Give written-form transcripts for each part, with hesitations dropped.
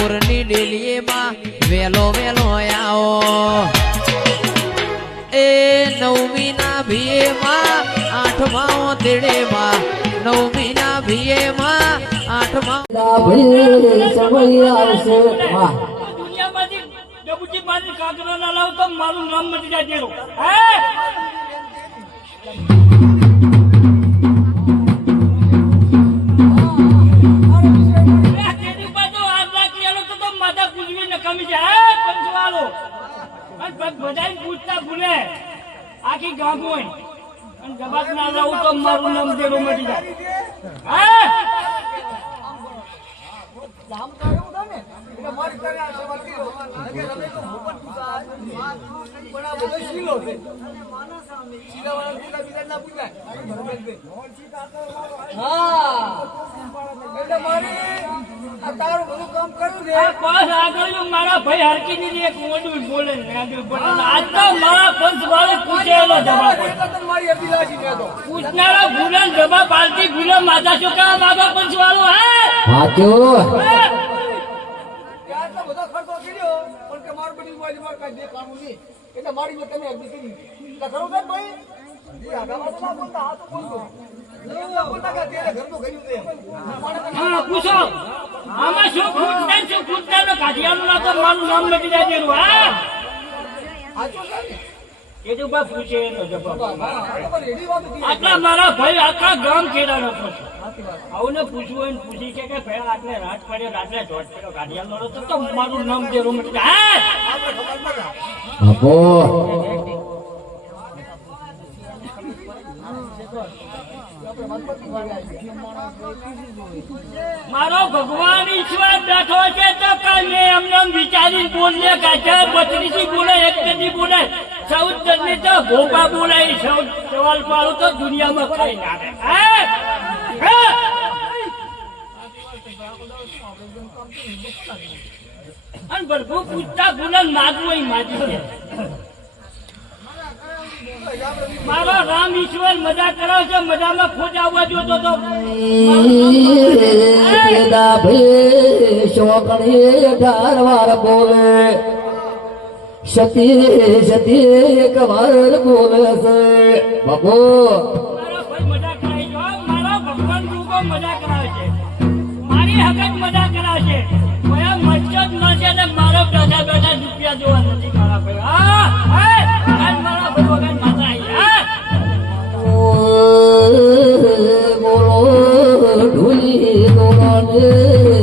ઠાકોરની ડેલીએમાં વેલો વેલો આવો એ નવમીના ભીએમાં આઠમા તેડેમાં નવમીના ભીએમાં આઠમા મારું નામ મટી જાય પૂછતા ભૂલે આખી ગામો અને જવાબ ના લાવું તો મારું નામ દેરો મટી જાય મારા ભાઈ હરકી ની એક મોડું બોલે આજ તો મારા પંચ વાળે પૂછેલો જવાબ પૂછનારા ભૂલે જવાબ પાલતી ભૂલે માતા શું કહેવા માગા પંચ વાળો પૂછો આમાં શું પૂછતા નો કાઢિયાનું ના તો મારું નામ લખી જાય દેરું એ તો બા પૂછે એનો જવાબ આટલા મારા ભાઈ આખા ગામ કેળાનો પૂછો આવું ને પૂછવું હોય ને પૂછી કે ભાઈ આટલે રાત પડે રાત્રે જોટ પડ્યો કાઢિયાનો તો મારું નામ દેરું મટી જાય મારો ભગવાન ઈશ્વર બેઠો છે તો કાલે એમને વિચારી બોલે કાચા બત્રીસી બોલે એક કદી બોલે 14 કદી તો ભોપા બોલે સવાલ પાડું તો દુનિયામાં ખાઈ નાખે અને ભરપૂર પૂછતા ભૂલે માગવું માજી મારો રામ ઈશ્વર મજા કરાવ છે મજામાં ખોજ આવવા જોતો તો બોલે સતી સતી એક વાર બોલે છે બાપુ મારો ભાઈ મજા કરાવી જો મારો ભગવાન રૂપો મજા કરાવે છે મારી હકત મજા કરાવે છે કયા મસ્જિદ મળશે ને મારો બેઠા બેઠા રૂપિયા જોવા નથી મારા ભાઈ મારા ભાઈ વગર માતા બોલો ઢોલી દોરાને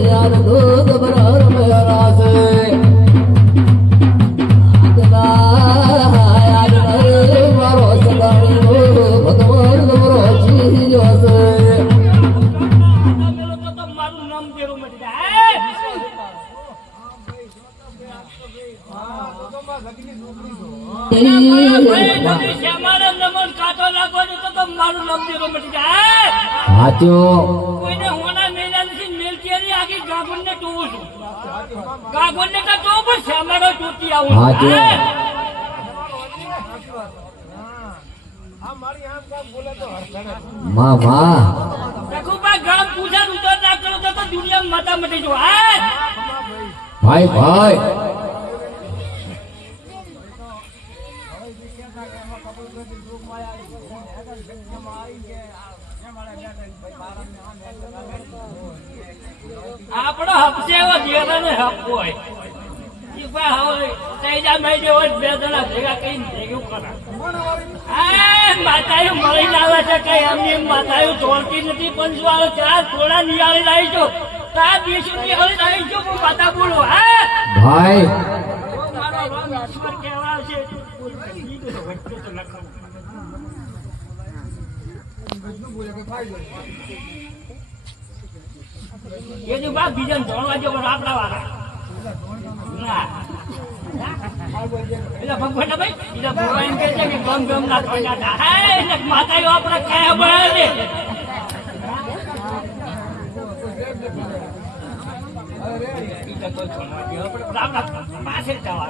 યાર દો ગબરાર મેરા છે મારો સદાણી ભગવાન ગબરો જીયો છે મારું નામ દેરું મટી જાય કોઈને હોના મેલા નથી મેલચેરી આખી ગાગોન ને ટોવું છું ગાગોન ને તો પણ શ્યામાડો ટૂટી આવું ગામ પૂજા ઉતર ના કરો તો દુનિયા માતા મટી જો ભાઈ ભાઈ આપણો હપશે એવો દેવાને હપ હોય બે જણા ભેગા કઈ ભેગું કરા માતાયું મળી આવે છે કઈ એમની માતાયું તોડતી નથી પંચવાળો 4 થોડા નિયાળી લાવી છો 4 દિવસો નિયાળી લાવી છો હું માતા બોલો ભાઈ મારો રામ ઈશ્વર કહેવા છે એ જો બા બીજા ધોળવા જેવો આપડા વાળા એટલે ભગવાન ભાઈ એટલે ભગવાન કે છે કે ગમ ગમ ના થોડા એટલે માતાઓ આપણે કયા બળે પાસે જવા